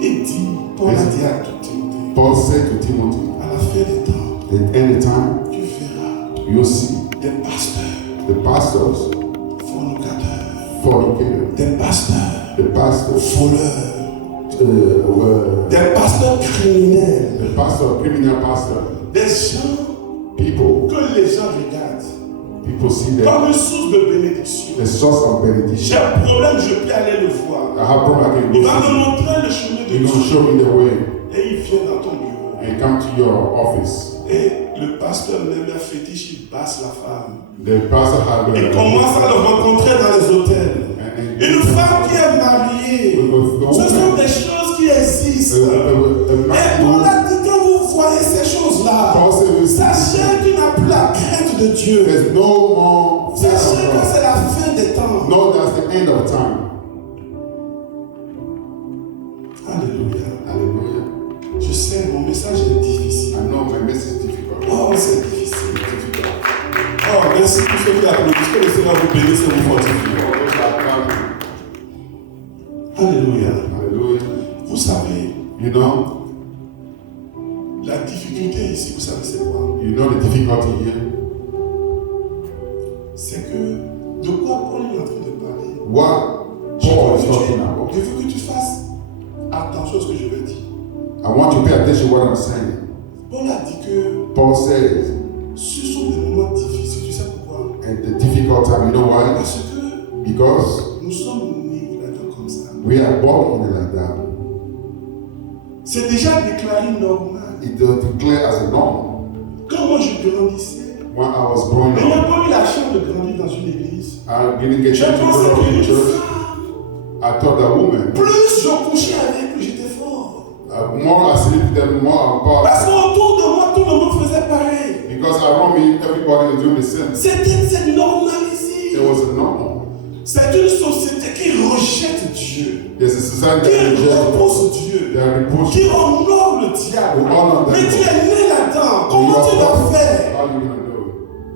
Il dit, Paul a dit à Timothée, Paul said to Timothy, à la fin des temps, at any time, tu verras you'll see des pasteurs, the pastors fornicateurs, fornicators, des pasteurs, the pastors, voleurs, des pasteurs criminels, the pastor, criminal pastor, des gens people que les gens regardent see them, comme une source de bénédiction. the source of J'ai benediction. un problème, je peux aller le voir. I have problem, I can Il go va me see. montrer le chemin de He's going to Dieu. show me the way Et il vient dans ton bureau. and come to your office. Et le pasteur même la fétiche, il basse la femme. The pastor has Il commence à le rencontrer dans les hôtels. Une femme qui est mariée. Ce sont des choses qui existent. Et Paul a dit quand vous voyez ces choses-là, sachez qu'il n'y a plus la crainte de Dieu. There's no more fear Sachez of que God. c'est la fin des temps. No, that's the end of time. Alléluia. Hallelujah. Je sais, mon message est difficile. I know my message is difficult. Oh, c'est difficile. Oh, merci pour ceux qui applaudissent. Que le Seigneur vous bénisse et vous fortifie. Alléluia. Hallelujah. Vous savez, You know la difficulté ici, vous savez c'est quoi? the difficulty here. C'est que de quoi Paul est en train de parler. What Paul is talking about. Je veux que tu fasses attention à ce que je vais dire. I want you to pay attention to what I'm saying. Paul a dit que Paul says, ce sont des moments difficiles. Tu sais pourquoi? at the difficult time, you know why? Parce que Because nous sommes nés là-dedans comme ça. we are born in it like that. C'est déjà déclaré normal. It is declared as a norm. Quand moi je grandissais, When I was growing mais il n'y a up, pas eu la chance de grandir dans une église. I didn't get Je to pensais grow up in qu'une church. femme, I thought that woman, plus je couchais avec, plus j'étais fort. more I sleep with them, more I'm Parce powerful. qu'autour de moi, tout le monde faisait pareil. Because around me, everybody is doing the same. C'est normalisé. It was a normal. C'est une société qui rejette Dieu, There's a society qui that rejects repousse Dieu, They are reproaching. qui honore le diable. We honor them. Mais tu es né là-dedans. You Comment are tu vas born. faire? How you gonna do it?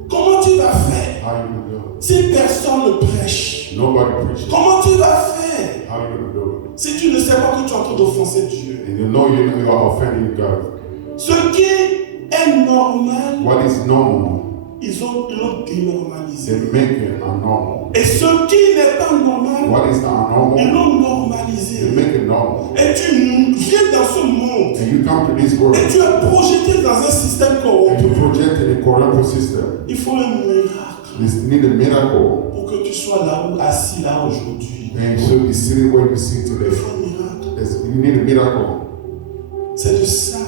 Comment tu vas faire How you gonna do si personne ne prêche? it? Nobody preaches. Comment tu vas faire How you gonna do si tu ne sais pas que tu es en train d'offenser Dieu? it? And you know you are offending God. Ce qui est normal, What is normal, ils l'ont dénormalisé. they make it abnormal. Et ce qui n'est pas normal, What is not ils normal, l'ont they normalisé. make it normal. Et tu viens dans ce monde And you come to this world et tu es projeté dans un système and corrompu. you project in a corrupt system. Il faut un miracle You need a miracle. pour que tu sois là où assis là aujourd'hui. And so you see where you see Il today. faut un miracle. You need a miracle. C'est de ça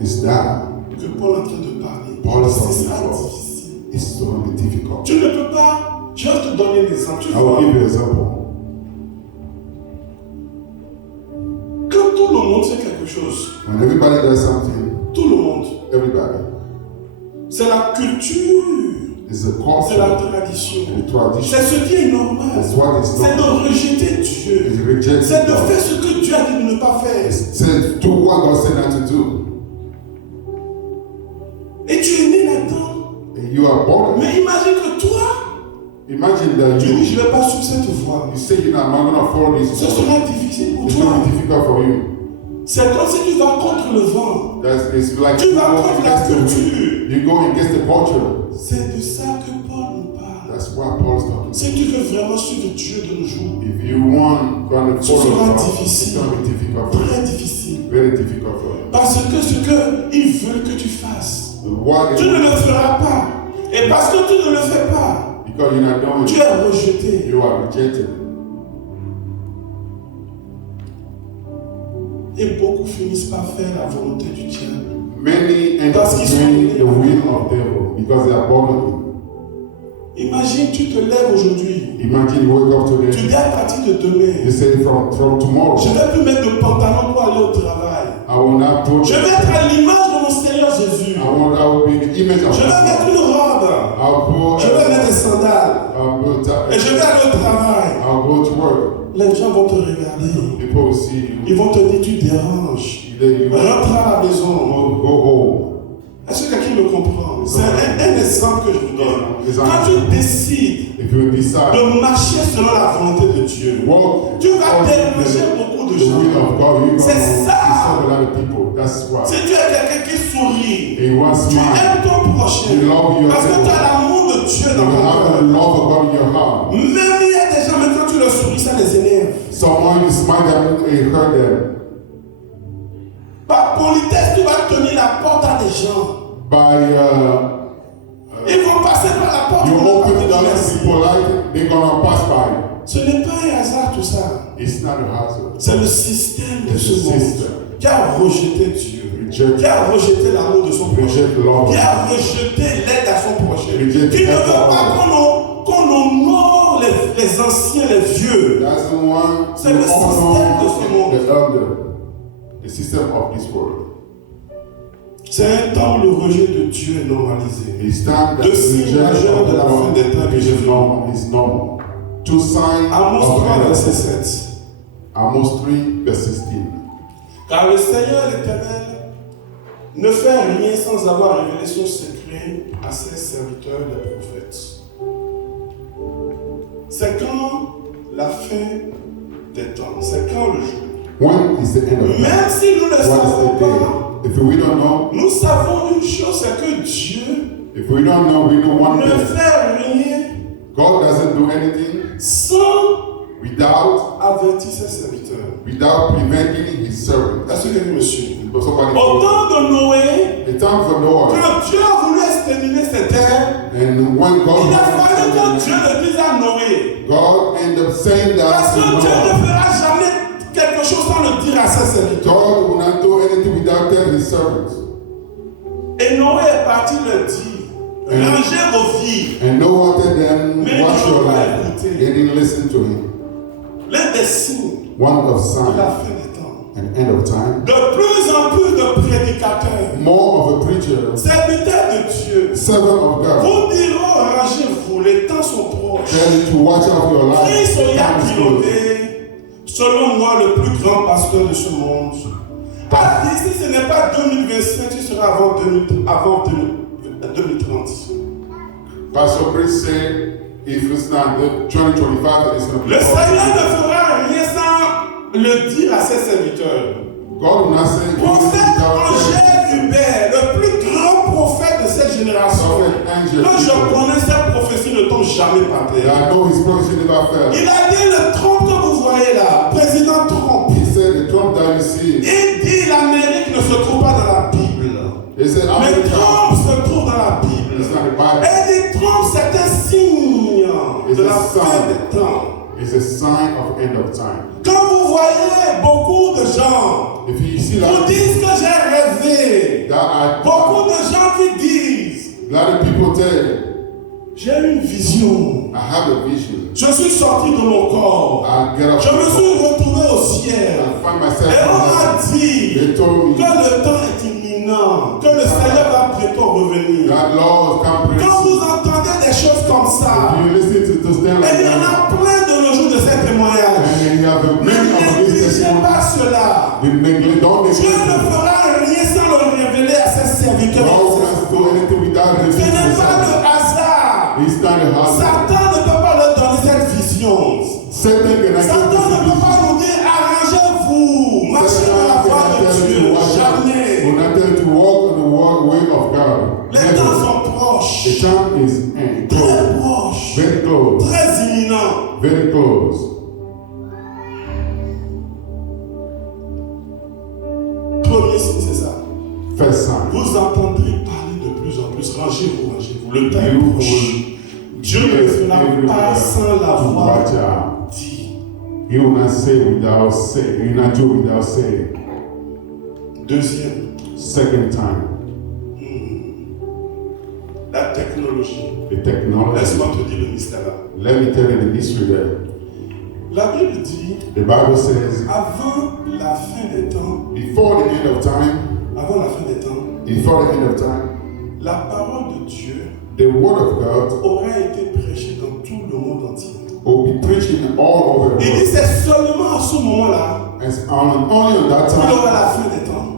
It's that. que Paul est en train de parler. Paul is C'est talking ça about. difficile. It's going to be difficult. Tu ne peux pas. Je vais te donner un exemple. Tu I vois, will give you an example. quand tout le monde fait quelque chose, When everybody does something, tout le monde, everybody, c'est la culture, it's a c'est la culture, tradition. a tradition. C'est ce qui est normal. It's what is C'est not. de rejeter Dieu. It's rejected. C'est de faire ce que Dieu a dit de ne pas faire. It's said to what God said not to do. Et tu es né là-dedans. And you are born. Mais imagine que toi, Imagine that tu dis, you je ne vais pas suivre cette voie. say, I'm not going to follow this. Ce sera difficile pour It's toi. going to be difficult for you. C'est comme si tu vas contre le vent. It's like Tu you vas go contre la against the wind. culture. You go against the culture. C'est de ça que Paul nous parle. That's what Paul's talking. Si tu veux vraiment suivre Dieu de nos jours, If you want going to ce follow sera God, it's difficile. going to be difficult for Très you. difficile. Very difficult for you. Parce que ce qu'ils veulent que tu fasses, What tu ne le feras pas. Et parce que tu ne le fais pas, because you're not doing tu it, es rejeté. you are rejected. Et beaucoup finissent par faire la volonté du diable. Many end Parce up qu'ils sont doing nés the will of devil because they are born of Imagine, tu te lèves aujourd'hui. it. Imagine you wake up Tu today. dis à partir de demain, You say from tomorrow, je ne vais plus mettre de pantalon pour aller au travail. I will not put. Je vais être à l'image de mon Seigneur Jésus. I will be the image of Je vais mettre une robe. I'll put. Je vais mettre des sandales. Et je vais aller au travail. I'll go to work. Les gens vont te regarder. People will see you. Ils vont te dire, tu déranges. You Rentre à la maison. go home. Est-ce que quelqu'un me comprend? C'est un exemple que je vous donne. Example. Quand tu décides If you decide, de marcher selon la volonté de Dieu, walk tu vas on déranger the- beaucoup beaucoup de the gens. will of God, you're going to C'est ça. serve a lot of people. That's why. Si tu es quelqu'un qui sourit, He wants tu mine. aimes ton prochain, You love your parce que tu neighbor. as l'amour de Dieu You dans ton have the cœur. love of God in your heart. Même il y a des gens, même quand tu leur souris, ça les énerve. Someone you smile them, it hurt them. Par politesse, tu vas tenir la porte à des gens. By Ils vont passer par la porte. you ils vont pas open te it dire up merci. to be polite, they're gonna pass by. Ce n'est pas un hasard tout ça. It's not a hazard. C'est le système de It's ce a monde system. qui a rejeté Dieu, Reject, qui a rejeté l'amour de son prochain, reject love. qui a rejeté l'aide à son prochain, Reject qui ne veut effort. pas qu'on honore les anciens, les vieux. That's the one C'est le système de ce monde. the elder, the system of this world. C'est un temps où le rejet de Dieu est normalisé. It's time that Le the signe rejection majeur of de la fin des temps que j'ai is vu. normal. Is normal. Two signs Amos of 3, the verset end. 7. Amos 3, verse 16. Car le Seigneur l'Éternel ne fait rien sans avoir révélé son secret à ses serviteurs les prophètes. C'est quand la fin des temps, c'est quand le jour. When is the end of Même time? si nous ne What is savons the pas, day? If we don't know, nous savons une chose, c'est que Dieu if we don't know, we know one ne thing. fait rien God doesn't do anything sans without avertir ses serviteurs. preventing his servants. Est-ce que quelqu'un me suit? But somebody Au temps de Noé, the time for Noah, quand Dieu a voulu exterminer cette terre, and when God il a fallu que Dieu le dise à Noé. God ended up saying Parce that que to Dieu Noah. ne fera jamais quelque chose sans le dire à ses serviteurs. God will not do anything without telling his servants. Et Noé est parti leur dire, rangez vos vies. And Noah told them, Mais watch ils your n'ont pas life. écouté. They didn't listen to him. L'un des signes One of de la signs fin des temps. and end of time. De plus en plus de prédicateurs, More of a preacher, serviteurs de Dieu, servant of God. vous diront, rangez-vous, les temps sont proches. Tell you to watch out for your life. Christ y a Time is close. piloté, selon moi, le plus grand pasteur de ce monde. Pas d'ici, ce n'est pas 2025, ce sera avant 2030. Pastor Chris said, if it's not the 2025, it's going to be. Le Seigneur ne fera rien sans le dire à ses serviteurs. God will not say, Prophète Angèle Hubert, le plus grand prophète de cette génération. Quand je connais cette prophétie, ne tombe jamais par terre. I know his prophecy never failed. Il a dit le Trump que vous voyez là, président Trump. He said, the Trump that you see. Il dit l'Amérique ne se trouve pas dans la Bible. He said, Mais Trump se trouve dans la Bible. It's not the Bible. Et dit Trump, c'est un signe It's de a la fin sign. des temps. It's a sign of end of time. Quand vous voyez beaucoup de gens If you see vous that, disent que j'ai rêvé, beaucoup de gens qui disent a lot of people tell, j'ai eu une vision, I have a vision. je suis sorti de mon corps, I get up. je me suis retrouvé au ciel. I find myself. Et on m'a dit They told que me le temps est imminent, que le Seigneur va bientôt revenir. that Lord come Quand vous present. entendez des choses comme ça, You listen to things et like il y en that, a plein de nos jours de ces témoignages. and then you have a Ne many of these négligez testimonies. pas cela. Don't Dieu neglect ne it. fera rien sans le révéler à ses serviteurs. God will do anything without Ce revealing n'est pas himself. de hasard. It's not a hazard. Satan ne peut pas leur donner cette vision. Satan cannot Satan give ne peut pas nous dire arrangez-vous, marchez dans la voie de Dieu. Jamais. will not tell you to walk on the way of God. Les temps Never. sont proches, The time is très proches, very close. très imminents. Very close. Premier signe, c'est ça. First sign. Vous entendrez parler de plus en plus. Rangez-vous, rangez-vous. Le temps est You proche. will Dieu ne fera pas sans l'avoir watch out. dit. He will not say without saying. He will not do without saying. Deuxième, Second time. la technologie. The technology. Laisse-moi te dire le mystère là. Let me tell you the mystery there. La Bible dit, The Bible says, avant la fin des temps, before the end of time, avant la fin des temps, before the end of time, la parole de Dieu the word of God aura été prêchée dans tout le monde entier. will be preaching all over the Il dit, world. c'est seulement à ce moment-là And only on that qu'il y aura time, la fin des temps.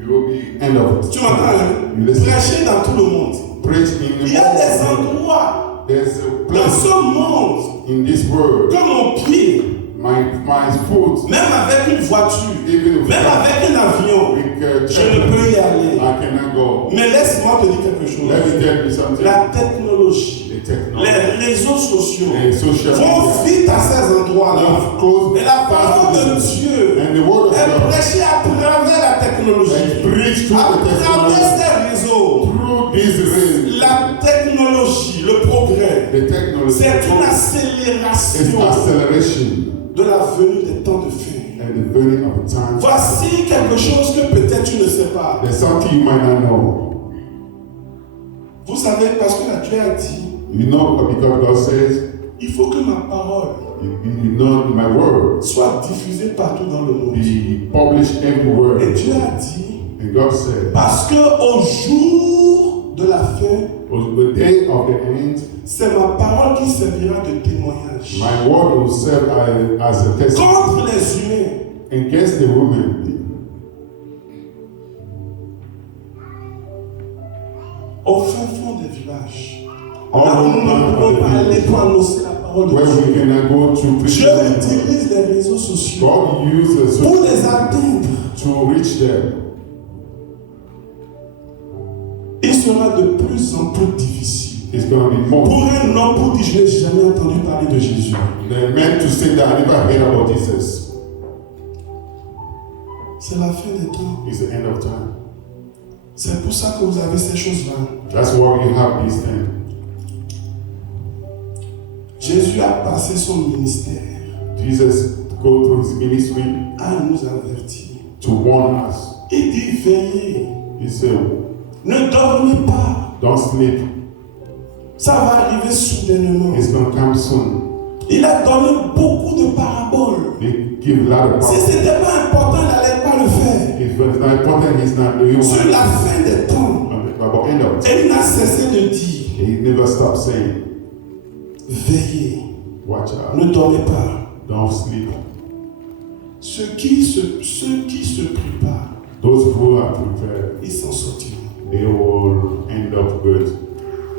it will be end of Tu m'entends, hein? You listen. Prêcher dans tout le monde. Preach Il y in a des all. endroits There's a dans place ce monde in this world que mon pied my foot, Même avec une voiture, even if même avec un avion, je ne peux y aller. I cannot go. Mais laisse-moi te dire quelque chose. Let me tell you something. La technologie, les réseaux sociaux vont vite à ces endroits-là. Et la parole de Dieu est prêchée à travers la technologie, à travers ces réseaux. La technologie, le progrès, c'est une accélération de la venue des temps de fin. Voici quelque chose que peut-être tu ne sais pas. Vous savez, parce que Dieu a dit, because God says, il faut que ma parole my word soit diffusée partout dans le monde. be published everywhere. Et Dieu a dit, And God said, parce qu'au jour de la fin, the day of the end, c'est ma parole qui servira de témoignage my word will serve as a testimony contre les humains. against the woman. Au fin fond des villages, là où nous ne pouvons pas aller pour annoncer la parole de Where we Dieu. cannot go to preach Dieu utilise les réseaux sociaux God uses pour les atteindre. to reach them. Il sera de plus en plus difficile It's going to be more. pour un homme pour dire je n'ai jamais entendu parler de Jésus. They're meant to say that I never heard about Jesus. C'est la fin des temps. It's the end of time. C'est pour ça que vous avez ces choses-là. That's why you have these things. Jésus a passé son ministère Jesus go through his ministry à nous avertir. to warn us. Il dit veillez, He said, ne dormez pas. don't sleep. Ça va arriver soudainement. It's going to come soon. Il a donné beaucoup de paraboles. They give a lot of Si ce n'était pas important, il n'allait pas le faire. If it's not important, he's not doing Sur it. la fin des temps, About end of et il n'a cessé de dire he never stopped saying, veillez, watch out, ne dormez pas. don't sleep. Ceux qui se préparent, Those who are prepared, ils s'en sortiront. they will end up good.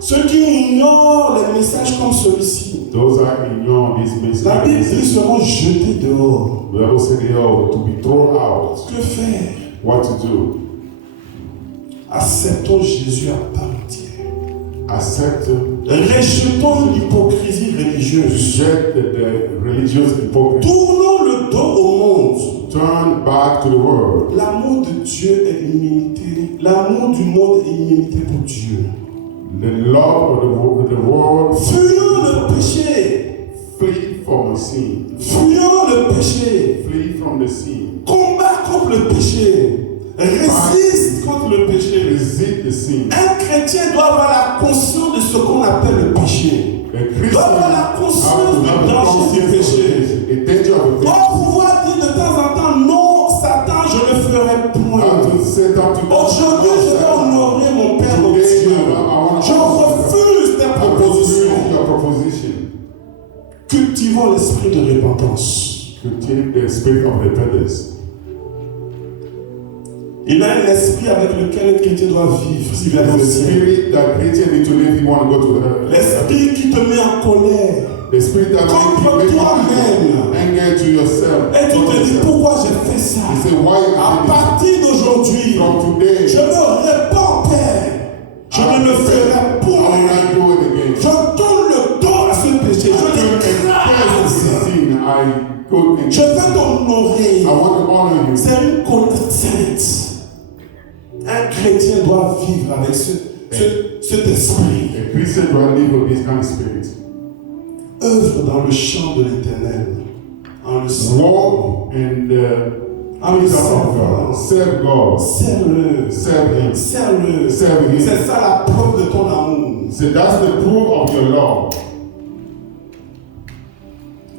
Ceux qui ignorent les messages comme celui-ci, Those are in your this la Bible dit message. seront jetés dehors. The Bible said they are to be thrown out. Que faire? What to do? Acceptons Jésus à part entière. Accept, Rejetons l'hypocrisie religieuse. reject the religious hypocrisy. Tournons le dos au monde. Turn back to the world. L'amour de Dieu est l'immunité. L'amour du monde est l'immunité pour Dieu. The love of the world. Fuyons le péché. Flee from sin. Fuyons le péché. Flee from the sin. Combat contre le péché. Résiste contre le péché. Resist the sin. Un chrétien doit avoir la conscience de ce qu'on appelle le péché. A Doit avoir la conscience du danger du péché. The danger of the Doit pouvoir dire de temps en temps non, Satan, je ne ferai point. Aujourd'hui, je vais honorer mon Père, mon Dieu. Je refuse tes propositions. Cultivons l'esprit de repentance. Cultivate the spirit of repentance. Il a un esprit avec lequel un chrétien doit vivre s'il veut aller au The ciel. spirit that Christian need to live, if you want to go to heaven. L'esprit qui te met en colère. The spirit that Contre make you toi-même. anger to yourself. Et tu te dis pourquoi j'ai fait ça. You say, why À you did partir d'aujourd'hui, it? From today, je me répands, Père. Je ne le ferai I will point. not do it again. Je tourne le dos à ce péché. Je l'écrase. Je veux t'honorer. I want to honor you. C'est une conduite sainte. Un chrétien doit vivre avec cet esprit. A Christian will live with this kind of spirit. Œuvre dans le champ de l'Éternel. En le Walk in the kingdom of God. Serve God. Serre-le. Serve Him. Serre-le. Serve Him. C'est ça la preuve de ton amour. So that's the proof of your love.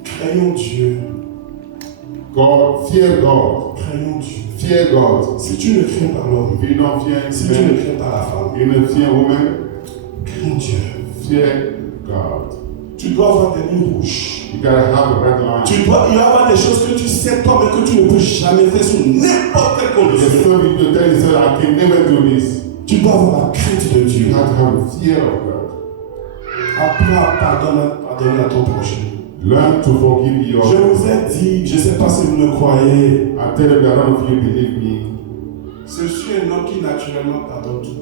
Craignons Dieu. God, fear God. Craignons Dieu. Fear God. Si tu ne crains pas l'homme, If you don't fear si tu ne man, crains pas la femme, you don't fear woman, crains Dieu. fear God. Tu dois avoir des lignes rouges. You gotta have a red line. Il doit y avoir des choses que tu sais toi, mais que tu ne peux jamais faire sous n'importe quelle There's condition. some people tell you, I can never do this. Tu dois avoir la crainte de Dieu. You have to have a fear of God. Apprends à pardonner à ton prochain. Learn to forgive your. Je vous ai dit, je ne sais pas si vous me croyez. I tell you, I don't know if you believe me. Je suis un homme qui naturellement pardonne tout.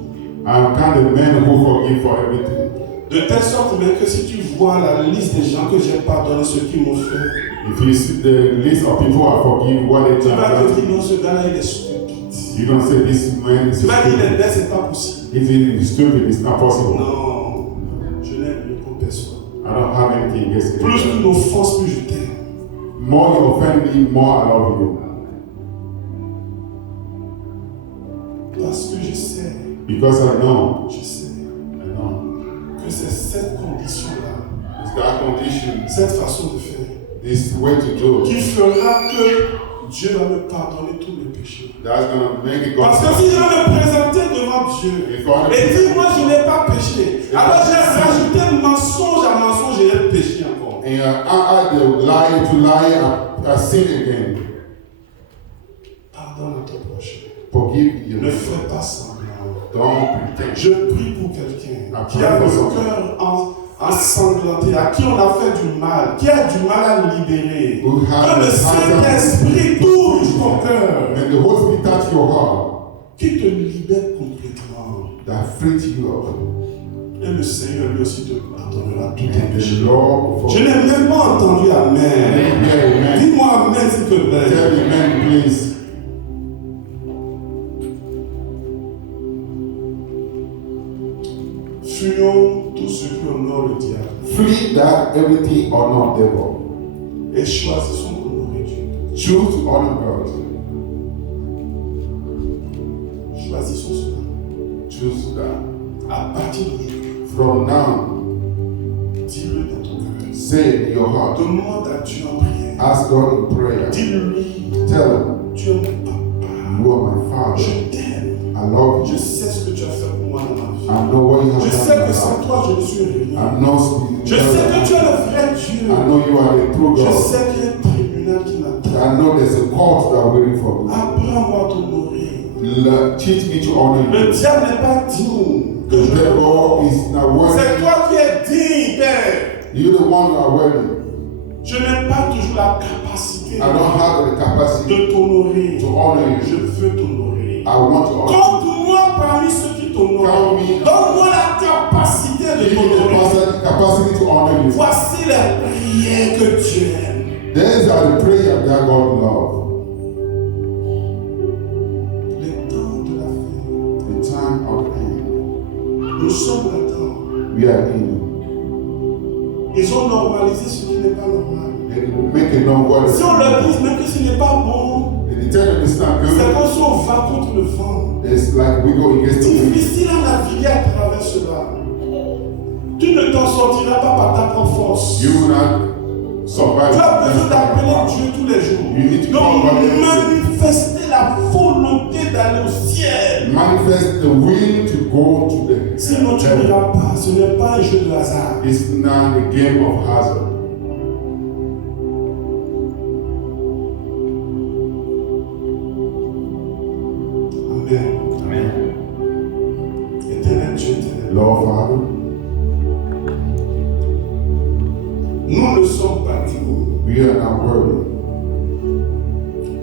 I'm kind of man who forgive for everything. De telle sorte même que si tu vois la liste des gens que j'ai pardonné, ceux qui m'ont fait, If you see the list of people I forgive, what they tu vas te done, dire non, ce gars-là il est stupide. you don't say this man is Tu vas dire il est stupid. bête, c'est pas possible. If he's stupid, it's not possible. Non, je n'ai rien contre personne. I don't have anything against Plus tu you. m'offenses, plus je t'aime. More you offend me, more I love you. Parce que je sais, Because I know que c'est cette condition-là, it's that condition, cette façon de faire, this way to do, qui fera que Dieu va me pardonner tous mes péchés. that's gonna make it go. Parce que si je vais me présenter devant Dieu et dire moi je n'ai pas péché, alors j'ai rajouté mensonge à mensonge et j'ai péché encore. And I add the lie to lie, I sin again. Pardonne à ton prochain. Forgive you. Ne fais pas semblant. Don't pretend. Je prie pour quelqu'un qui a le cœur ensanglanté, à qui on a fait du mal, qui a du mal à libérer. Que le Saint-Esprit touche ton cœur, And the Holy Spirit touch your heart, qui te libère complètement. that frees you up. Et le Seigneur lui aussi te pardonnera tout And tes the péchés. Lord Je n'ai même pas entendu Amen. Amen. Dis-moi Amen s'il te plaît. Tell me, amen, please. Fuyons tout ce qui honore le diable Flee that everything honor devil. et choisissons d'honorer Dieu. Choose to honor God. Choisissons cela. Choose that. À partir d'aujourd'hui, From now, dis-le dans ton cœur. say it in your heart. Demande à Dieu en prière. Ask God in prayer. Dis-lui, Tell him, tu es mon papa. you are my Father. Je t'aime. I love Je you. sais ce que tu as fait pour moi dans ma vie. I know what you have Je done sais in que my sans life. toi, je ne suis rien. I know Je sais que tu es le vrai Dieu. I know you are the true Je God. sais qu'il y a un tribunal qui m'attend. I know there's a court that waiting for me. Apprends-moi à t'honorer. Teach me to honor Le you. diable n'est pas digne que The je devil l'honore. is not worthy. C'est toi qui es digne, Père. You're the one who are worthy. Je n'ai pas toujours la capacité I don't have the capacity de t'honorer. to honor Je you. veux t'honorer. I want to honor you. Compte-moi parmi ceux qui t'honorent. Donne-moi la capacité de Give me t'honorer. the capacity to honor you. Voici les prières que tu aimes. These are the prayers that God loves. Les temps de la fin. The time of end. Nous sommes là-dedans. We are in. Ils ont normalisé ce qui n'est pas normal. They make it known what Si on leur dit même que ce n'est pas bon, They tell them it's not c'est good. comme si on va contre le vent. It's like we go against the wind. Difficile à naviguer à travers cela. Tu ne t'en sortiras pas par ta propre force. You will not survive. Tu as besoin d'appeler Dieu tous les jours. You need to Donc call God every day. manifester la volonté d'aller au ciel. Manifest the will to go to the Sinon tu heaven. n'iras pas. Ce n'est pas un jeu de hasard. It's not a game of hazard. Amen. Éternel Dieu, éternel. Lord Father, Nous ne sommes pas dignes. we are not worthy.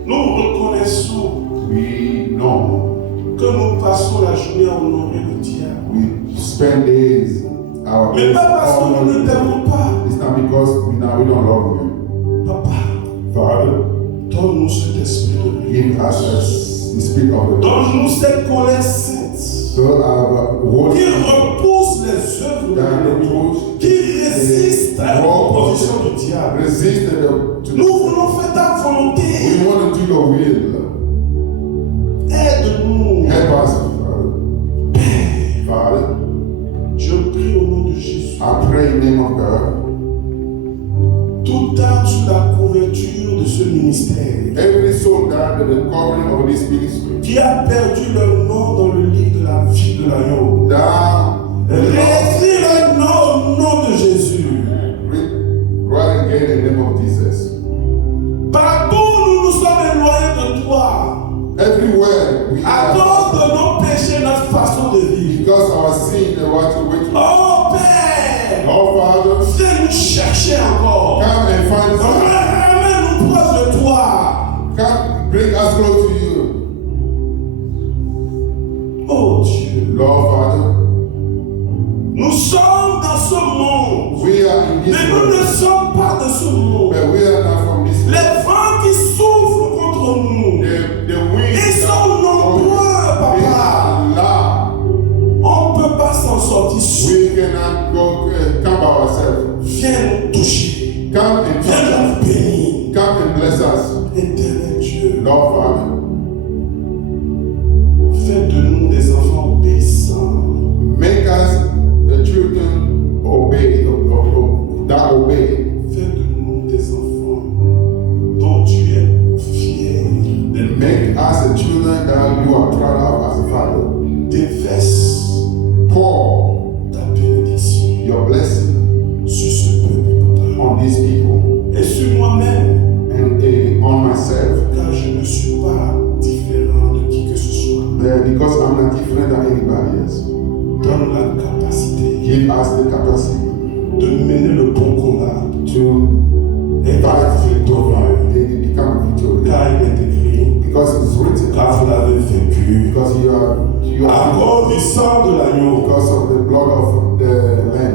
Nous reconnaissons We know que nous passons la journée à honorer le diable. we spend days, our Mais days pas parce que nous ne honoring. t'aimons pas. It's not because we don't love you. Papa, Father, donne-nous cet esprit de vie. give us the spirit of the Donne-nous cette colère sainte so our qui holy repousse les œuvres de that l'ennemi, qui résiste à la proposition du diable. resist Nous voulons faire ta volonté. we want to do your will. Aide-nous. Help us, Father. Je prie au nom de Jésus. I pray in the name of God. Toute âme sous la couverture de ce ministère Every soul that under the covering of this ministry, qui a perdu leur nom dans le livre de la vie de l'agneau. down, Réécris leur nom au nom de Jésus. right again in the name of Jesus. Partout où nous nous sommes éloignés de toi, Everywhere we à are, cause de nos péchés, notre façon de vivre. because our sin, the right way to Oh Père, Oh Father, viens nous chercher encore. come Lord Father, nous sommes dans ce monde, we are in this mais nous ne sommes pas de ce monde. but we are not from this Les vents qui soufflent contre nous, The wind ils sont nombreux, they papa. are loud. On ne peut pas s'en sortir seul. We cannot go come by ourselves. Viens nous toucher. Come and Viens touch us. nous bénir. Come and bless us. Éternel Dieu, Lord Father, fais de nous des enfants obéissants. make us the children that obey. Fais de nous des enfants dont tu es fier. Make us the children that you are proud of as a father. Déverse Pour ta bénédiction your blessing sur ce peuple, papa. on these people Et sur moi-même, and on myself. car je ne suis pas différent de qui que ce soit. Because I'm not different than anybody else. Donne la capacité Give us the capacity de mener le bon combat to et d'être victorieux. and become victorious. Car il est écrit, Because it's written. car vous l'avez vaincu. Because you À are cause du sang de l'agneau. because of the blood of the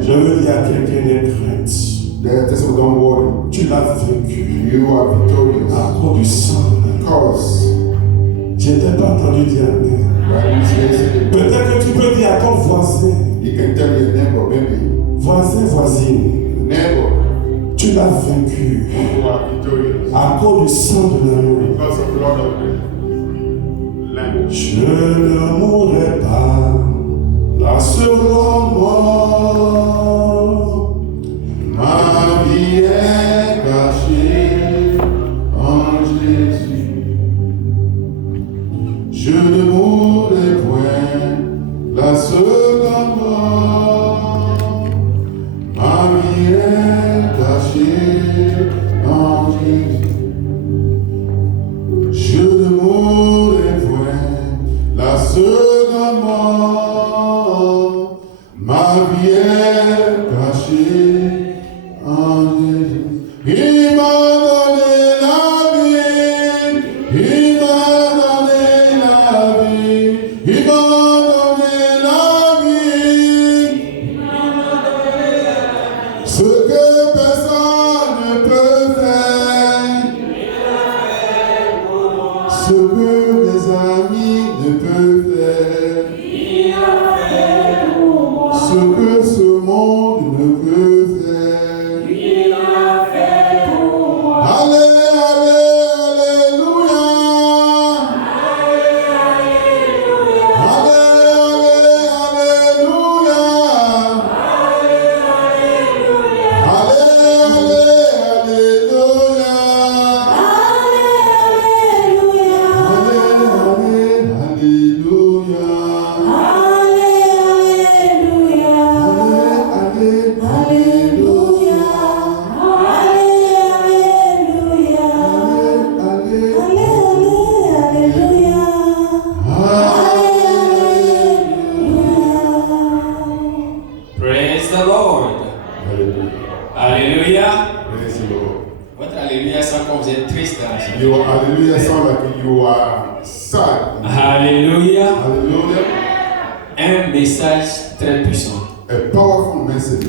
Je Lamb. veux dire à quelqu'un n'aie crainte. The test don't worry. Tu l'as vaincu. You are victorious. À cause du sang de l'agneau. Because Je n'ai pas entendu dire amen. when you say Peut-être que tu peux dire à ton voisin, you can tell your neighbor, maybe voisin, voisine, neighbor, tu l'as vaincu. you are victorious. À cause du sang de l'agneau. Because of the blood of the Lamb. Je ne mourrai pas la seconde mort. Ma vie est cachée en Jésus. Je ne mourrai point la seconde mort. Ma vie est cachée en Jésus. Je ne mourrai point la seconde mort. Ma vie est cachée en Jésus. Il m'a donné la vie. Il m'a donné la vie. Il m'a donné la vie. Ce que personne ne peut faire. Ce que mes amis ne peuvent faire. Ce que ce monde ne peut faire. Allez, allez, alléluia. Allez, allez, alléluia. Allez, allez, alléluia. Praise the Lord. Alléluia. Praise the Lord. Votre alléluia sent comme vous êtes triste dans la journée. Your hallelujah sound like you are sad. Alléluia. Hallelujah. Un message très puissant. A powerful message.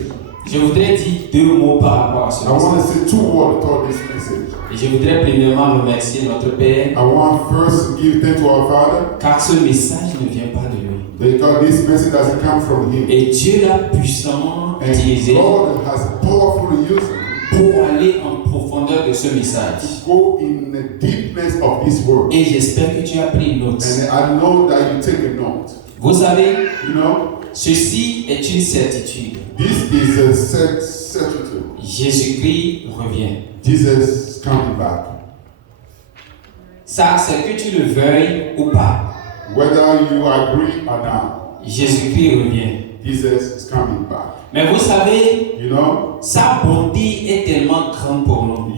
Je voudrais dire deux mots par rapport à ce I want to message. say two words toward this message. Et je voudrais premièrement remercier notre Père I want first to give thanks to our Father car ce message ne vient pas de lui. because this message doesn't come from Him. Et Dieu l'a puissamment And utilisé God has powerfully used it pour aller en profondeur de ce message. to go in the deepness of this word. Et j'espère que tu as pris note. And I know that you take a note. Vous savez, You know, ceci est une certitude. this is a certitude. Jésus-Christ revient. Jesus is coming back. Ça, c'est que tu le veuilles ou pas. Whether you agree or not, Jésus-Christ revient. Jesus is coming back. Mais vous savez, You know, sa bonté est tellement grande pour nous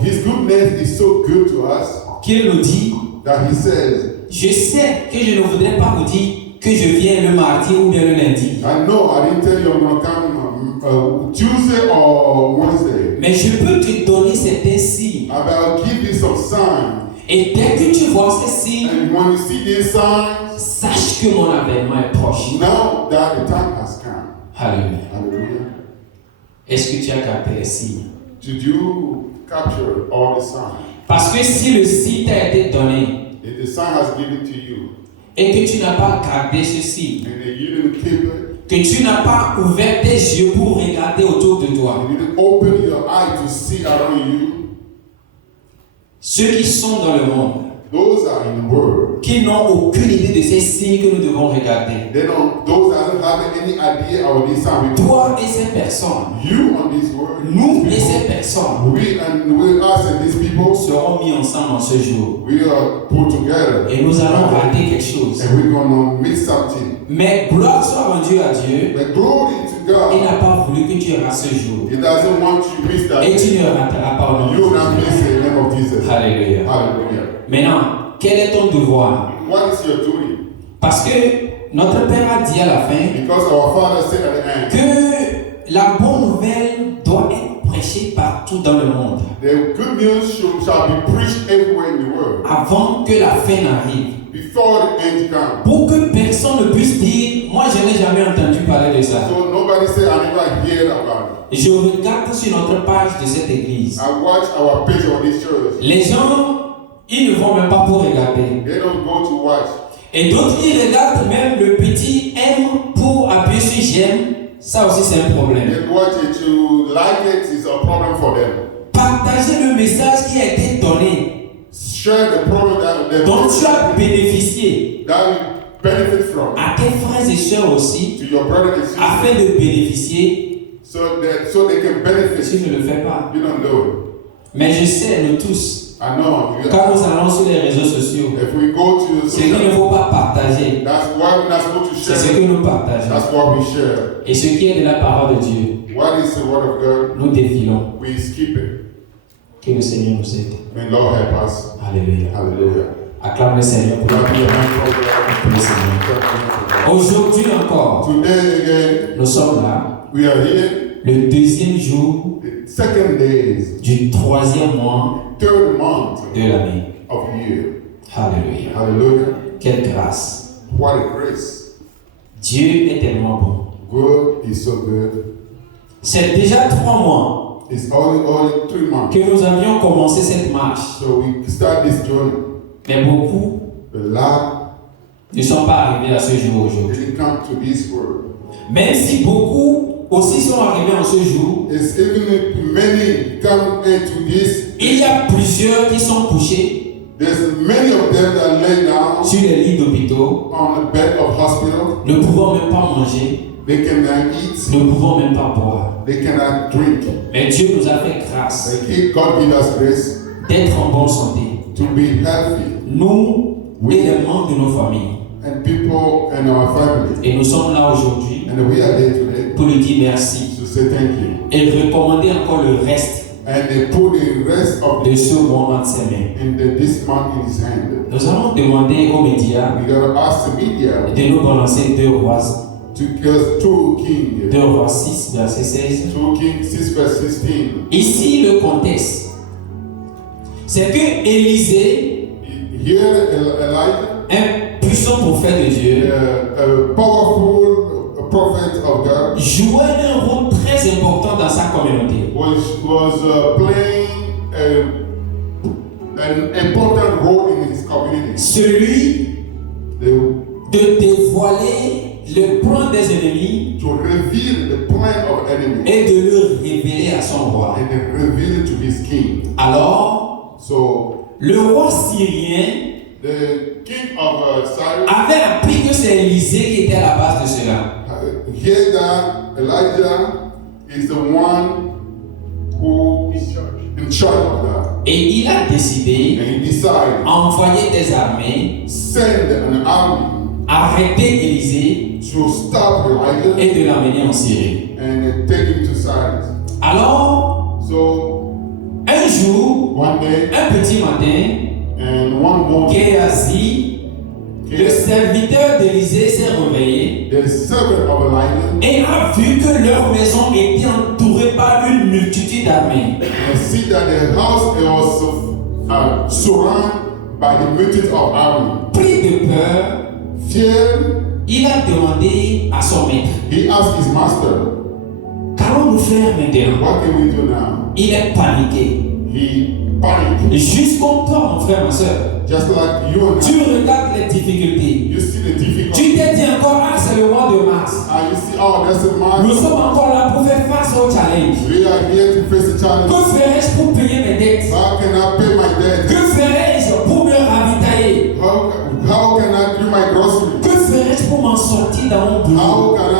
His goodness is so good to us qu'il nous dit, that He says, je sais que je ne voudrais pas vous dire que je viens le mardi ou bien le lundi. I know I didn't tell you I'm going to come Tuesday or Wednesday, Mais je peux te donner certains signes but I'll give you some sign Et dès que tu vois ces signes, And when you see these signs, sache que mon avènement est proche. know that the time has come. Alléluia. Hallelujah. Est-ce que tu as capté les signes? Did you capture all the signs? Parce que si le signe t'a été donné If the sign has given to you, et que tu n'as pas gardé ce signe, and then you didn't keep it, que tu n'as pas ouvert tes yeux pour regarder autour de toi, and you didn't open your eye to see around you, ceux qui sont dans le monde, those are in the world. qui n'ont aucune idée de ces signes que nous devons regarder, Those that don't have any idea of this sign. toi et ces personnes, You on this world, nous et these ces people, personnes we us and these people, seront mis ensemble en ce jour. we are put together, Et nous allons rater quelque chose. and we're gonna miss something. Mais gloire soit rendue à Dieu. But glory to Il God. n'a pas voulu que tu rates ce jour. He doesn't want you to miss that. Et tu ne rateras pas au nom de You will not Jésus. miss it in the name of Jesus. Alléluia. Hallelujah. Maintenant, quel est ton devoir? What is your duty? Parce que notre Père a dit à la fin Because our Father said at the end, que la bonne nouvelle doit être prêchée partout dans le monde the good news shall be preached everywhere in the world avant que la fin n'arrive. before the end comes. Pour que personne ne puisse dire, moi je n'ai jamais entendu parler de ça. So nobody say, I never heard about Je regarde sur notre page de cette église. it. I watch our page of this church. Les gens, ils ne vont même pas pour regarder. They don't go to watch. Et d'autres, ils regardent même le petit M pour appuyer sur j'aime. Ça aussi, c'est un problème. They watch it to like it is a problem for them. Partagez le message qui a été donné, Share the problem dont tu as bénéficié, that you benefit from à tes frères et sœurs aussi, to your brother and sister, afin de bénéficier. so they can benefit. Si je ne le fais pas. You don't know it. Mais je sais, nous tous, I know. quand nous allons sur les réseaux sociaux, If we go to ce qu'il ne faut pas partager, that's why we're not supposed to c'est ce share. que nous partageons. That's what we share. Et ce qui est de la parole de Dieu, What is the word of God? nous défilons. We skip it. Que le Seigneur nous aide. May Lord help us. Alléluia. Hallelujah. Acclame le Seigneur pour Clap la your hands for God. pour le Seigneur. Aujourd'hui encore, Today again, nous sommes là, we are here. le deuxième jour The second days, du troisième mois third month de l'année. of year. Alléluia. Hallelujah. Quelle grâce. What a grace. Dieu est tellement bon. God is so good. C'est déjà 3 mois It's only 3 months. que nous avions commencé cette marche. So we start this journey. Mais beaucoup The Lord ne sont pas arrivés à ce jour aujourd'hui. didn't come to this world. Même si beaucoup aussi sont arrivés en ce jour, It's even if many come into this, il y a plusieurs qui sont couchés there's many of them that lay down sur les lits d'hôpitaux, on the bed of hospital. ne pouvant même pas manger, They cannot eat. ne pouvant même pas boire. They cannot drink. Mais Dieu nous a fait grâce God give us grace d'être en bonne santé. to be healthy, Nous et les membres de nos familles. and people in our family. Et nous sommes là aujourd'hui And we are there today pour lui dire merci to say thank you. et recommander encore le reste And they put the rest of de ce mois dans ses mains. this month in his hand. Nous allons demander aux médias We gotta ask the media de nous balancer 2 Rois, to give 2 Kings. 2 Rois 6, verset 16. 2 Kings 6 verse 16. Ici, le contexte, c'est que Élisée, Here Elijah, un puissant prophète de Dieu, a powerful prophet of God, jouait un rôle très important dans sa communauté. was playing an important role in his community. Celui The- de dévoiler le plan des ennemis to reveal the plan of enemy et de le révéler à son roi. and then reveal it to his king. Alors, So le roi syrien the king of Cyrus avait appris que c'est Élisée qui était à la base de cela. hear that Elijah is the one who is in charge of that. Et il a décidé And he decided d'envoyer des armées, send an army arrêter Élisée to stop Elijah et de l'amener en Syrie. and take him to Cyrus. Alors, So un jour, one day un petit matin, and one morning, Géasi, le serviteur d'Élisée, s'est réveillé the servant of Elijah et a vu que leur maison était entourée par une multitude d'armées. and see that the house was surrounded by the meetings of army. Pris de peur, Fear, il a demandé à son maître, he asked his master, qu'allons-nous faire maintenant? what can we do now? Il est paniqué. He panicked. Juste comme toi, mon frère, ma soeur. Just like you and Tu I. regardes les difficultés. You see the Tu difficulty. t'es dit encore, ah, c'est le mois de mars. And you see, oh, that's a Nous man. sommes encore là pour faire face au challenge. We are here to face the challenge. Que ferais-je pour payer mes dettes? How can I pay my debt? Que ferais-je pour me ravitailler? How can I do my grocery? Que ferais-je pour m'en sortir dans mon boulot? How can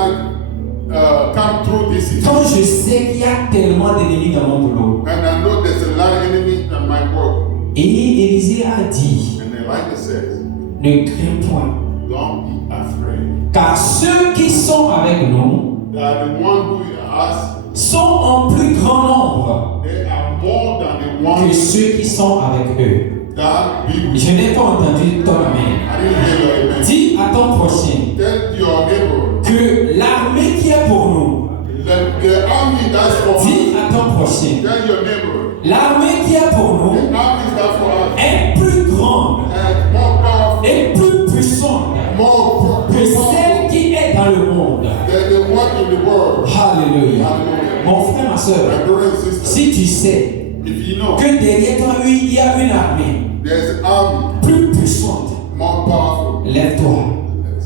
I come through this Quand situation? je sais qu'il y a tellement d'ennemis dans mon boulot. And I know there's a lot of enemies in my work. Et Élisée a dit, And Elijah says, ne crains point, don't be afraid. car ceux qui sont avec nous That the one who has, sont en plus grand nombre they are more than the que one ceux qui sont avec eux. that be with Je n'ai pas entendu ton amen. I didn't hear your amen. Dis à ton prochain Tell your neighbor, que l'armée qui est pour nous, the army that's for dis us. à ton prochain, Tell your neighbor, l'armée qui est pour nous the army that's for us. est plus grande And more powerful, et plus puissante more que powerful celle qui est dans le monde. than the one in the world. Alléluia. Hallelujah. Mon frère, ma soeur, My brother and sister, si tu sais if you know que derrière toi, oui, il y a une armée there's an army plus puissante, more powerful, lève-toi.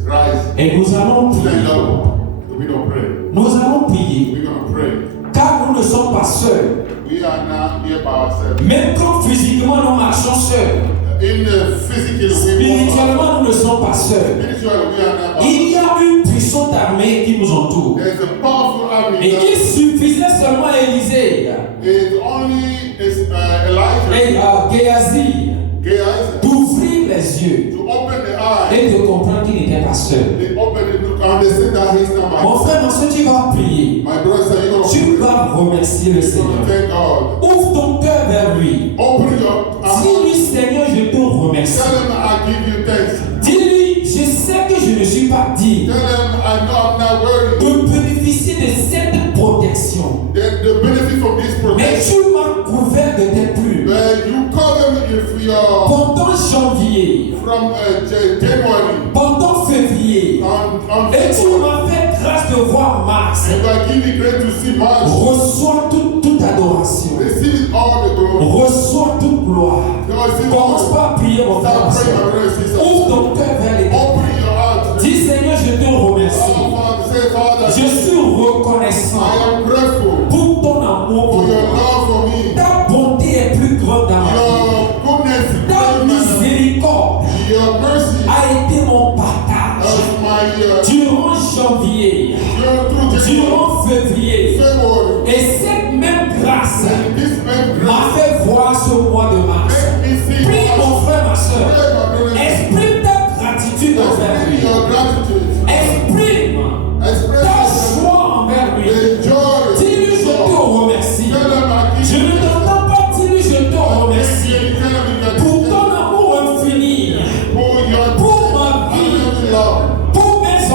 rise, Et nous allons stand prier. up. We're going to pray. Nous allons prier. We're going to pray. Car nous ne sommes pas seuls. We are not here by ourselves. Même quand physiquement nous marchons seuls, In the physical, we spirituellement nous ne sommes pas seuls. spiritually, we are not by Il y a une puissante armée qui nous entoure. There's a powerful army. Et il That suffisait seulement à Élisée is only Elijah, et Géasi Gehazi, d'ouvrir les yeux to open the eyes. et de comprendre qu'il n'était pas seul. They open it to understand that he's not my Mon frère, dans ce tu vas prier, My brother said, you're going tu to vas remercier le Seigneur. thank God. Ouvre ton cœur vers lui. Open your Dis-lui, Seigneur, je te remercie. Tell him I give you thanks. Dis-lui, je sais que je ne suis pas digne Tell him I know I'm not worthy. de bénéficier de cette protection. The benefit from this Mais protection. tu m'as couvert de tes plumes. But you cover me if your Pendant janvier, from January pendant février, on et tu m'as fait grâce de voir mars. and I give you grace to see March. Reçois toute adoration. Receive all the glory. Reçois toute gloire. Receive Commence all. par prier, mon frère. Start praying, my brother and sister. Ouvre ton cœur vers les Open your heart. Dis, Seigneur, je te remercie. Oh, Father, say, Father, Je suis reconnaissant I am grateful pour ton amour pour for your moi. love for me. Ta bonté est plus grande dans ma vie. Your goodness is Ta great, man. miséricorde Your mercy a été mon partage is my durant janvier, your through durant février. favor. Et cette même grâce And this man m'a grace fait voir ce mois de mars. make me see Prie, mon frère, ma soeur. Pray, my brother. Exprime ta gratitude envers Express lui. your gratitude. Exprime Express ta your joie envers lui. the joy. Dis-lui, je te remercie. Tell them I Je give ne you t'entends pas, dis-lui, je te remercie. Pour ton amour infini, for your pour ma vie, unlimited love, pour mes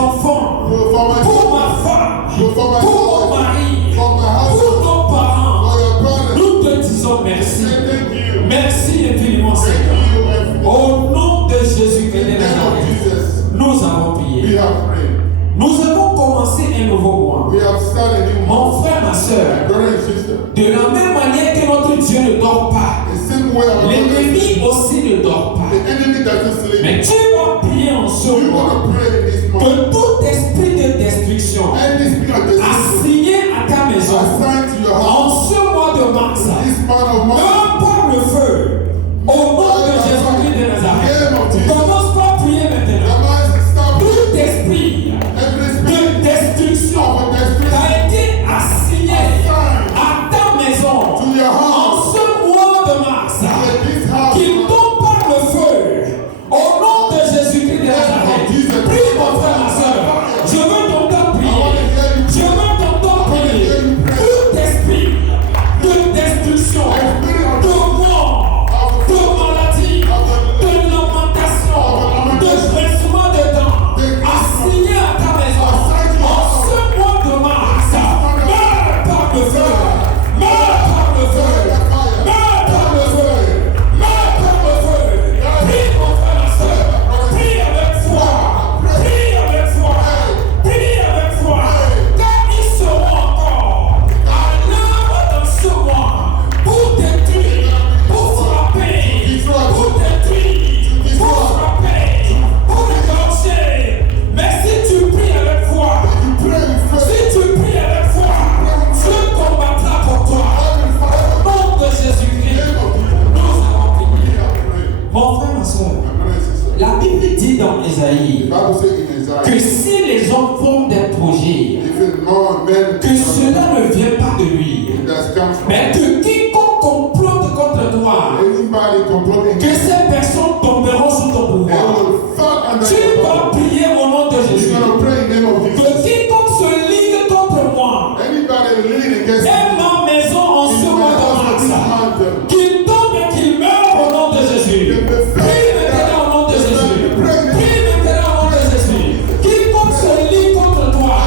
La Bible dit dans The Ésaïe Bible says in Isaiah, que si les hommes font des projets, even more men, que cela ne vient pas de lui, that comes from mais que quiconque complote contre toi, anybody comploting, que ces personnes tomberont sous ton they pouvoir. will fall under Tu your vas power. prier au nom de You're Jésus. going to pray in the name of Que Jesus. quiconque se ligue contre moi Anybody leaning against et ma maison en ce mois de mars, qu'il tombe et qu'il meure au nom de Jésus. Prie maintenant au nom de Jésus. Prie maintenant au nom de Jésus. Quiconque se lie contre toi,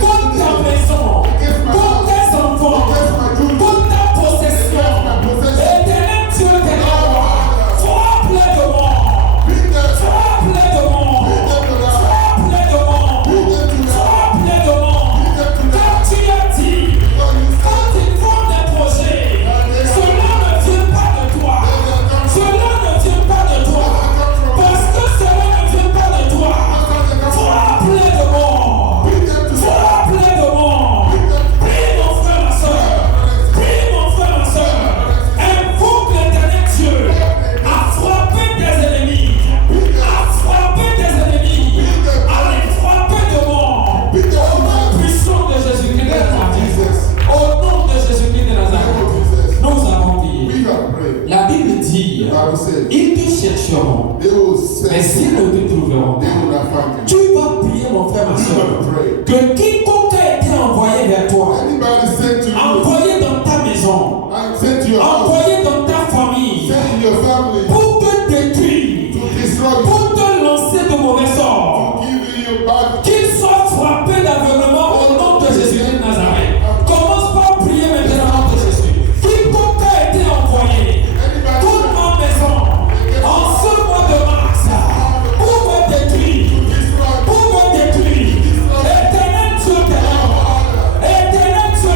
contre ta maison, contre tes enfants, contre ta possession, éternel Dieu, éternel roi, frappe-les de mort. Frappe-les de mort. Frappe-les de mort. Frappe-les de mort. Car tu as dit, quand ils font des projets, cela ne vient pas de toi. Cela ne vient pas de toi. Parce que cela ne vient pas de toi. Frappe-les de mort. Frappe-les de mort. Prie mon frère, ma soeur. Prie mon frère, ma soeur. Invoque l'éternel Dieu à frapper tes ennemis. À frapper tes ennemis. À les frapper de mort. Au nom puissant de Jésus-Christ de Nazareth. Au nom de Jésus-Christ de Nazareth. Nous avons prié. We have prayed. La Bible dit, The Bible says, ils te chercheront, they will mais say, s'ils ne te trouveront they pas. will not find you. Tu vas prier, mon frère, ma You soeur, have to pray. que quiconque a été envoyé vers toi, Anybody sent to you, envoyé dans ta maison, and sent to your house, envoyé dans ta famille, sent to your family, pour te détruire, to destroy you, pour te lancer de mauvais sorts, give you bad. qu'ils soient frappés d'aveuglement au nom de Jésus de Nazareth. Commence par prier maintenant au nom de Jésus. Quiconque a été envoyé toute ma maison en ce mois de mars pour me détruire, pour me détruire. Éternel Dieu, éternel roi, éternel Dieu,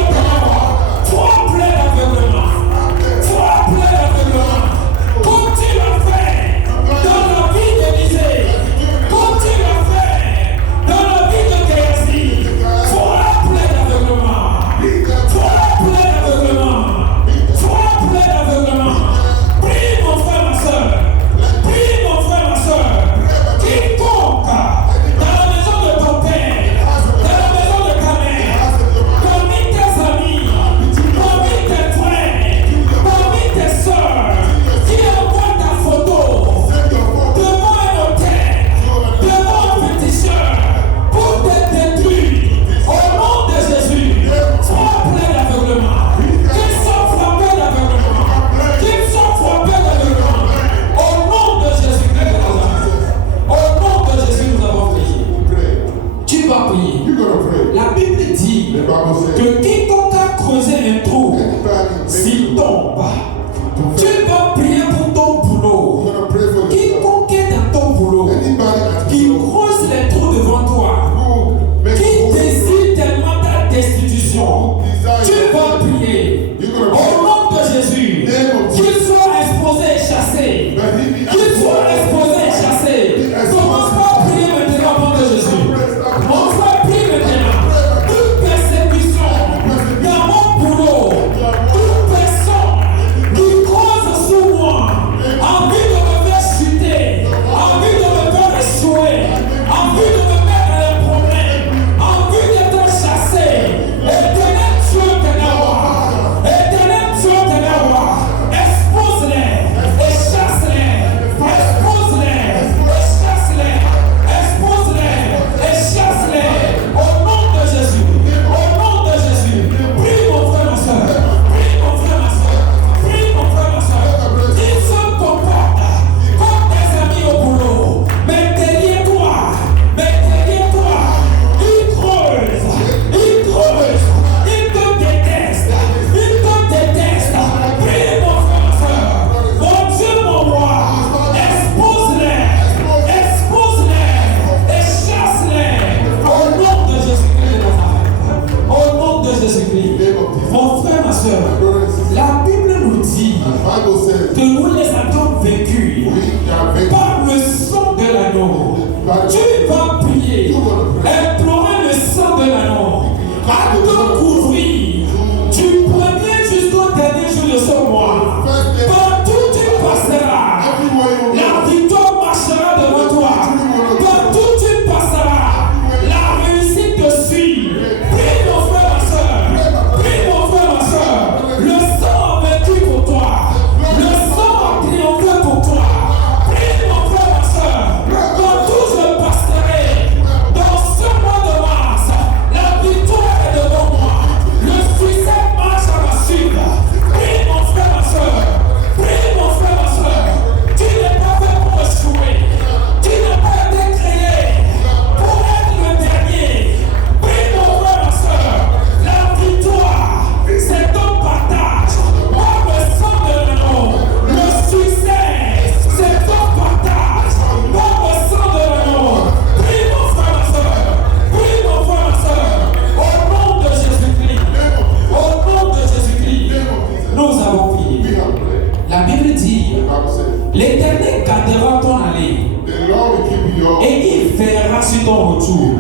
ton retour,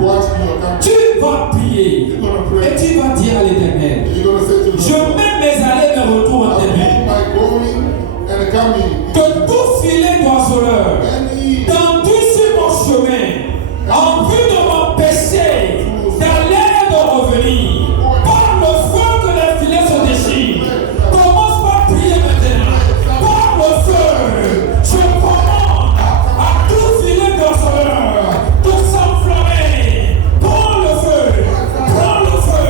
tu vas prier et tu vas dire à l'Éternel, je mets mes allées et mes retours en tes mains. Que tout filet d'oiseleur dans tout sur mon chemin, en vue de m'empêcher d'aller et de revenir, par le feu que les filets se déchirent. Commence par prier maintenant. Par le feu, je commande à tout filet d'oiseleur de s'enflammer. Prends le feu, prends le feu,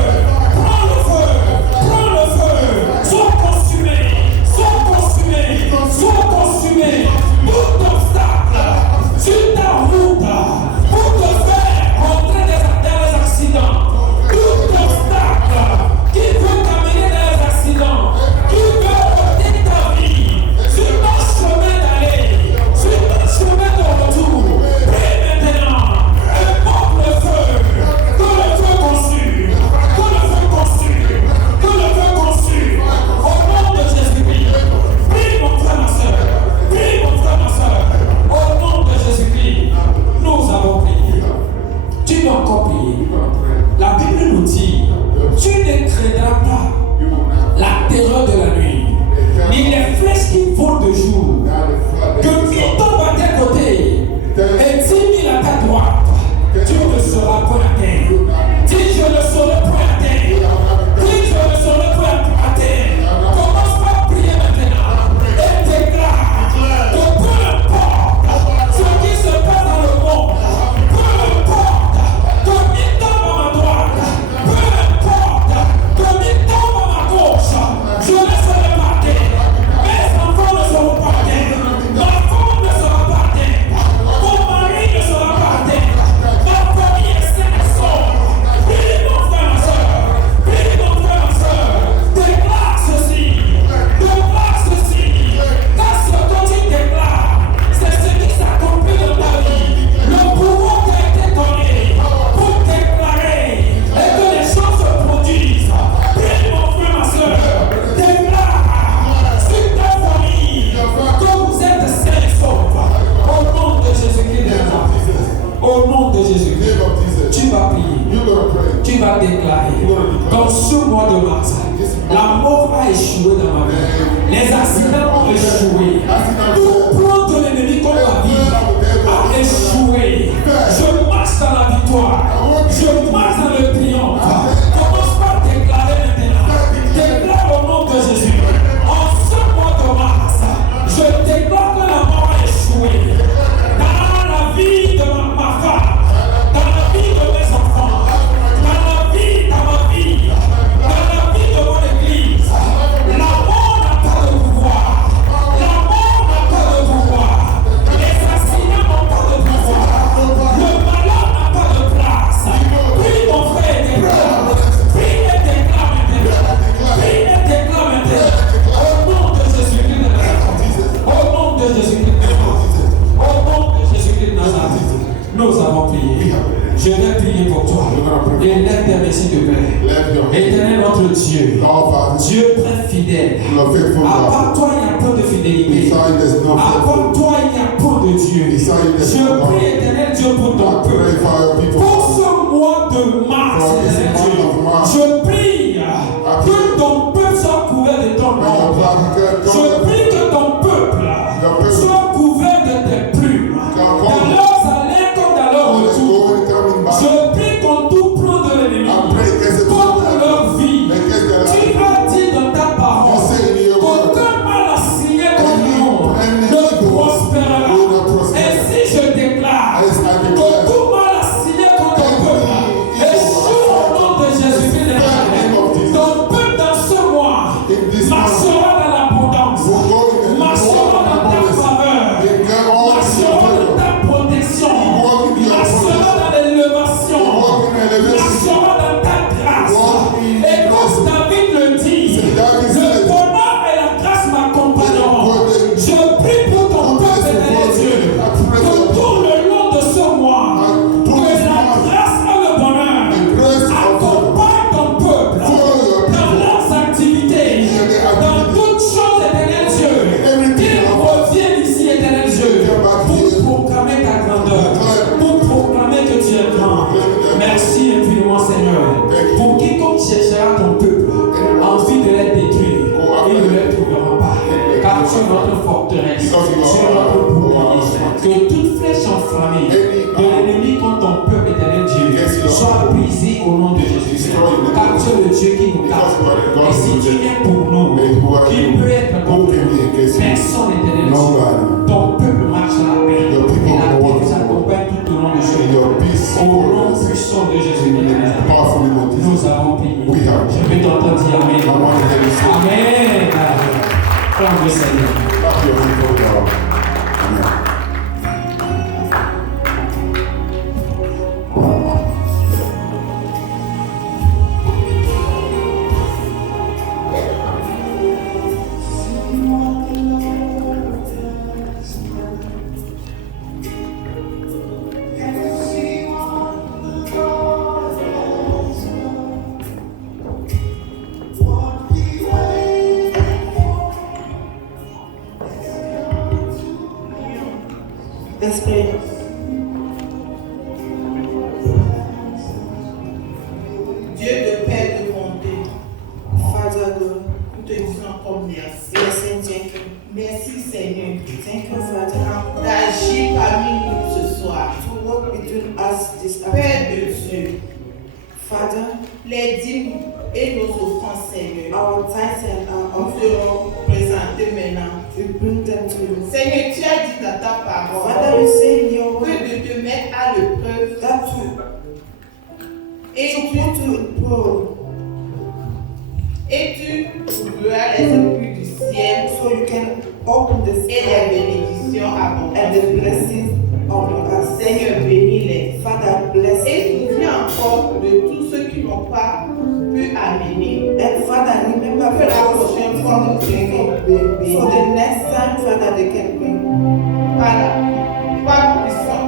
prends le feu, prends le feu. Sois consumé, sois consumé, sois consumé. Tout obstacle sur ta route pour te faire entrer dans les accidents. Tout obstacle qui veut t'amener dans les accidents, qui veut ôter ta vie sur ton chemin d'aller, sur ton chemin de retour. Prie maintenant et porte le feu. Que le feu consume, que le feu consume, que le feu consume. Au nom de Jésus-Christ, prie mon frère, ma soeur, prie mon frère, ma soeur. Au nom de Jésus-Christ, nous avons prié. Tu dois encore prier. La Bible nous dit, tu ne craindras pas la terreur de la nuit, ni les flèches qui volent de jour, que qui tombe à tes côtés et 10 000 à ta droite, tu ne seras point atteint. Dis, je ne serai point atteint. Dis, je ne serai point atteint. Commence par prier maintenant et déclare que peu importe ce qui se passe dans le monde, peu importe que il tombe à ma droite, peu importe que il tombe à ma gauche, je ne serai pas atteint. Mes enfants ne seront pas atteints. Ma femme ne sera pas atteinte. Mon mari ne sera pas atteint. Ma famille est saine et sauve. Prie mon frère, ma soeur. Prie mon frère, ma soeur. Déclare ceci. Déclare ceci. Car ce que tu déclares, c'est ce qui s'accomplit dans ta vie. Le pouvoir qui a été donné pour déclarer et que les choses se produisent. Prie mon frère, ma soeur. Déclare sur ta famille que vous êtes sains et saufs. Au nom de Jésus-Christ de Nazareth. Au nom de Jésus-Christ, tu vas prier. Tu vas déclarer. Dans ce mois de mars, la mort a échoué dans ma vie. Les accidents ont échoué. Tout plan de l'ennemi contre ma vie a échoué. Je marche dans la victoire. Je marche dans le triomphe. Commence par déclarer maintenant. Déclare au nom de Jésus. En ce mois de mars, je déclare que la mort a échoué. Dans la vie de ma femme, dans la vie de mes enfants, dans ma vie, dans la vie de mon église, la mort n'a pas de pouvoir. La mort n'a pas de pouvoir. Les assassinats n'ont pas de pouvoir. Le malheur n'a pas de place. Prie mon frère et déclare. Prie et déclare maintenant. Prie et déclare maintenant. Au nom de Jésus-Christ de Nazareth. Au nom de Jésus-Christ de Nazareth. Au nom de Jésus-Christ de Nazareth. Nous avons prié. Je vais prier pour toi. Et lève tes mains s'il te plaît. Éternel notre Dieu. Dieu très fidèle. À part toi, il y a peu de fidélité. À part toi, il y a peu de Dieu. Je prie, éternel Dieu, pour ton peuple. Pour ce mois de mars, éternel Dieu, je prie que ton peuple soit couvert de ton nom. Je prie que ton peuple soit couvert de tes plumes. Dans leurs allées comme dans leurs retours. Je prie contre tout plan de l'ennemi, contre leur vie. Tu as dit dans ta parole qu'aucun mal assigné contre nous ne prospérera. Et si je déclare que tout mal assigné contre le peuple échoue au nom de Jésus-Christ de Nazareth, ton peuple dans ce mois marchera dans la flèche enflammée de l'ennemi contre ton peuple éternel Dieu soit brisée au nom de Jésus. Car tu es le Dieu qui nous garde. Et si tu es pour nous, qui peut être contre nous? Personne éternel Dieu. Ton peuple marche à la paix. Et la paix nous accompagne tout au long de ce jour. Au nom puissant de Jésus. Nous avons prié. Je vais t'entendre dire Amen. Amen. Comme le Seigneur. Dieu de paix, de bonté, Father God, nous te disons comme merci. Merci Seigneur, d'agir parmi nous ce soir. To walk between us this Père de Dieu, Father, les dîmes et nos offranses Seigneur, our tithes and our seront présentés maintenant. We bring them to you. Seigneur, tu as dit dans ta parole, Father, you say in your word, que de te mettre à l'épreuve, that you et tu ouvriras les écluses du ciel, so you can open the sky et les bénédictions abondantes and the blessings on us. Seigneur, bénis-les. Father, bless. Et souviens encore de tous ceux qui n'ont pas pu amener. And Father, remember que la prochaine fois nous bring for the next time, Father, they can bring.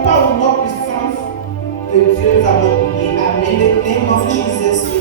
Pas au nom puissance de Dieu, nous avons prié. Amen. In the name of Jesus.